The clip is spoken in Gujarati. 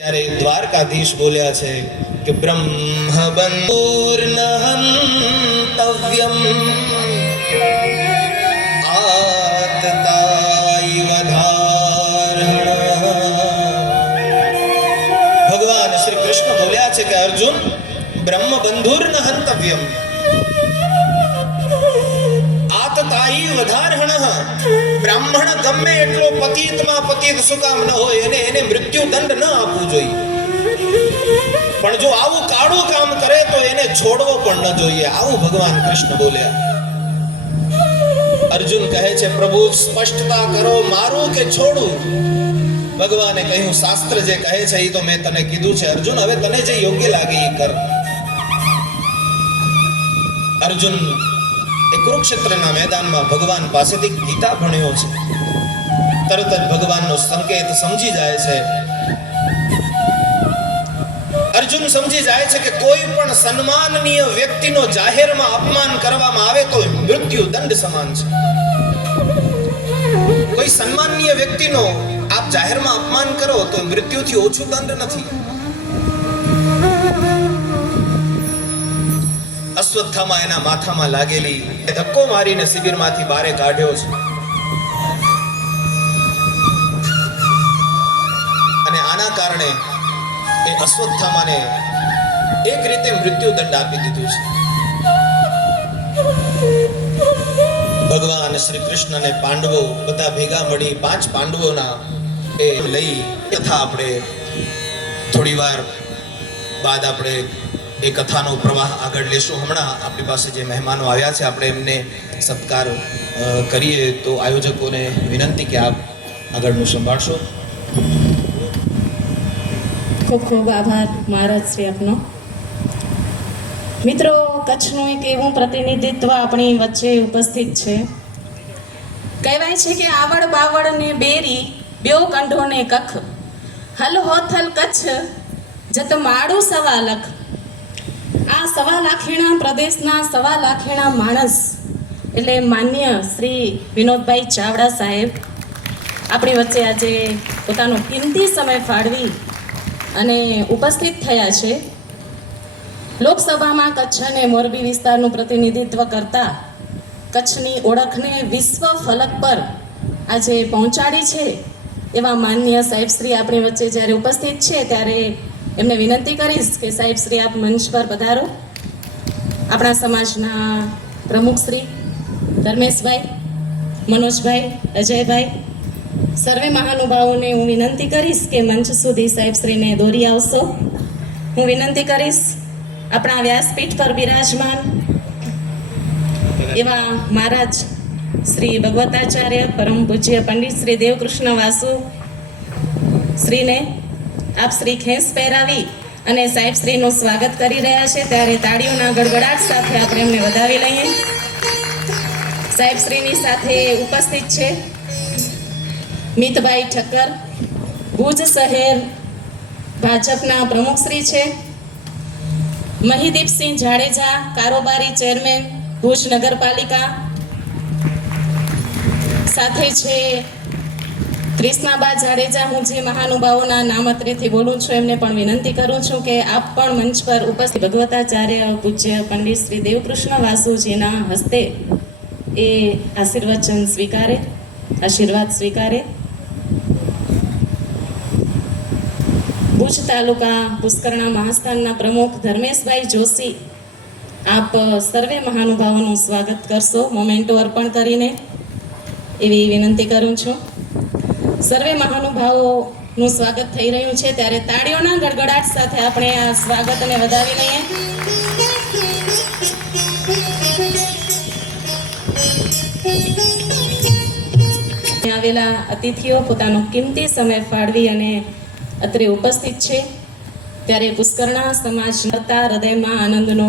ત્યારે દ્વારકાધીશ બોલ્યા છે કે બ્રહ્મ બંધુર્નહંતવ્યમ આતતાઈવ ધારણઃ. ભગવાન શ્રી કૃષ્ણ બોલ્યા છે કે અર્જુન, બ્રહ્મ બંધુર્નહંતવ્યમ આતતાઈવ ધારણઃ. બ્રાહ્મણ ગમે એટલો પતિતમાં પતિત સુકામ ન હોય અને એને મૃત્યુ દંડ ન આપવું જોઈએ, પણ જો આવું કાળું કામ કરે તો એને છોડવો પણ ન જોઈએ. આવું ભગવાન કૃષ્ણ બોલ્યા. અર્જુન કહે છે, પ્રભુ સ્પષ્ટતા કરો, મારું કે છોડું? ભગવાને કહ્યું, શાસ્ત્ર જે કહે છે એ તો મેં તને કીધું છે અર્જુન, હવે તને જે યોગ્ય લાગે એ કર. અર્જુન એ કુરુક્ષેત્રના મેદાનમાં ભગવાન પાસેથી ગીતા ભણ્યો છે. તરત જ ભગવાનનો સંકેત સમજી જાય છે. અર્જુન સમજી જાય છે કે કોઈ પણ સન્માનનીય વ્યક્તિનો જાહેરમાં અપમાન કરવામાં આવે તો મૃત્યુ દંડ સમાન છે. કોઈ સન્માનનીય વ્યક્તિનો આપ જાહેરમાં અપમાન કરો તો મૃત્યુથી ઓછું દંડ નથી. અશ્વત્થામાં એના માથામાં લાગેલી ધક્કો મારીને શિબિરમાંથી બારે કાઢ્યો છે અને આના કારણે એ અશ્વત્થામાને એક રીતે મૃત્યુ દંડ આપી દીધું છે. ભગવાન શ્રી કૃષ્ણ અને પાંડવો બધા ભેગા મળી 5 પાંડવોના એ લઈ કથા આપણે થોડી વાર બાદ આપણે એ કથાનો પ્રવાહ આગળ લેશું. હમણાં આપણી પાસે જે મહેમાનો આવ્યા છે આપણે એમને સત્કાર કરીએ. તો આયોજકોને વિનંતી કે આપ આગળનું સંભાળશો. ખૂબ ખૂબ આભાર મહારાજ શ્રી આપનો. મિત્રો, કચ્છનું એક એવું પ્રતિનિધિત્વ આપણી વચ્ચે ઉપસ્થિત છે. કહેવાય છે કે આવડ બાવડ ને બેરી બેઉ કંઢો ને કખ, હલ હોથલ કચ્છ જત માળું સવા લખ. આ સવા લાખેણા પ્રદેશના સવા લાખેણા માણસ એટલે માન્ય શ્રી વિનોદભાઈ ચાવડા સાહેબ આપણી વચ્ચે આજે પોતાનો કિંમતી સમય ફાળવી અને ઉપસ્થિત થયા છે. લોકસભામાં કચ્છ અને મોરબી વિસ્તારનું પ્રતિનિધિત્વ કરતા કચ્છની ઓળખને વિશ્વ ફલક પર આજે પહોંચાડી છે એવા માન્ય સાહેબશ્રી આપણી વચ્ચે જ્યારે ઉપસ્થિત છે ત્યારે એમને વિનંતી કરીશ કે સાહેબશ્રી આપ મંચ પર પધારો. આપણા સમાજના પ્રમુખશ્રી ધર્મેશભાઈ, મનોજભાઈ, અજયભાઈ, સર્વે મહાનુભાવોને હું વિનંતી કરીશ કે મંચ સુધી સાહેબશ્રીને દોરી આવશો. હું વિનંતી કરીશ આપણા વ્યાસપીઠ પર બિરાજમાન એવા મહારાજ શ્રી ભગવતાચાર્ય પરમ પૂજ્ય પંડિત શ્રી દેવકૃષ્ણ વાસુ શ્રીને આપ શ્રી ખેસ પહેરાવી અને સાહેબશ્રીનું સ્વાગત કરી રહ્યા છે ત્યારે તાળીઓના ગડગડાટ સાથે આપણે એમને વધાવી લઈએ. સાહેબશ્રીની સાથે ઉપસ્થિત છે મિતભાઈ ઠક્કર, ભુજ શહેર ભાજપના પ્રમુખશ્રી છે. મહિદીપસિંહ જાડેજા, કારોબારી ચેરમેન ભુજ નગરપાલિકા. સાથે છે ક્રિષ્નાબા જાડેજા. હું જે મહાનુભાવોના નામત્રેથી બોલું છું એમને પણ વિનંતી કરું છું કે આપ પણ મંચ પર ઉપસ્થિત ભગવતાચાર્ય પૂજ્ય પંડિત શ્રી દેવકૃષ્ણ વાસુજીના હસ્તે એ આશીર્વાદ સ્વીકારે. ભુજ તાલુકા પુષ્કરણા મહાસ્થાનના પ્રમુખ ધર્મેશભાઈ જોશી, આપ સર્વે મહાનુભાવોનું સ્વાગત કરશો મોમેન્ટો અર્પણ કરીને એવી વિનંતી કરું છું. સર્વે મહાનુભાવોનું સ્વાગત થઈ રહ્યું છે ત્યારે તાળીઓના ગડગડાટ સાથે આપણે આ સ્વાગતને વધાવી લઈએ. આવેલા અતિથિઓ પોતાનો કિંમતી સમય ફાળવી અને અત્રે ઉપસ્થિત છે ત્યારે પુષ્કરણા સમાજ હૃદયમાં આનંદનો